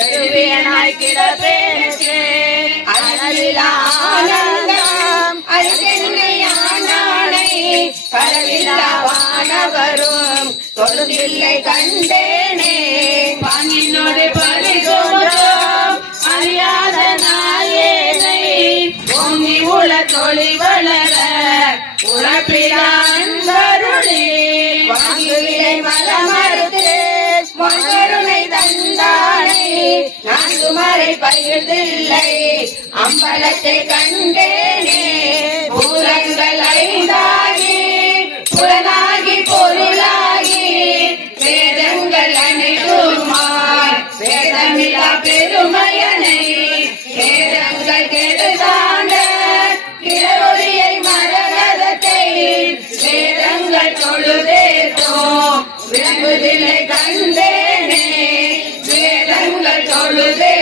பெருவியனாய் கிடப்பேனுக்கு அளவிலா ஆனந்தம் அருகென்னையானானை களவிலா வானவரும் தொழுதில்லை கண்டேனே பாங்கினோடு பரிதோன்றும் அறியாத நாயேனை ஓங்கி உள தொழி வளர உழப்பிலான்பருளி வாங்குவிலை மலமறுத்து மொய்கருணை தந்தானை நான்கு மறை பகிர்ந்தில்லை அம்பலத்தை கண்டேனே பூரங்கள் ஐந்தாகி புலனாகி பொருளாகி வேதங்கள் அனைத்துமாய் வேதமில்லா பெருமையனை வேதங்கள் கெடுதாண்ட கிழொலியை மரகதத்தை வேதங்கள் தொழுதேத்தோம் விளங்குதில்லை கண்டேனே வேதங்கள் தொழுதே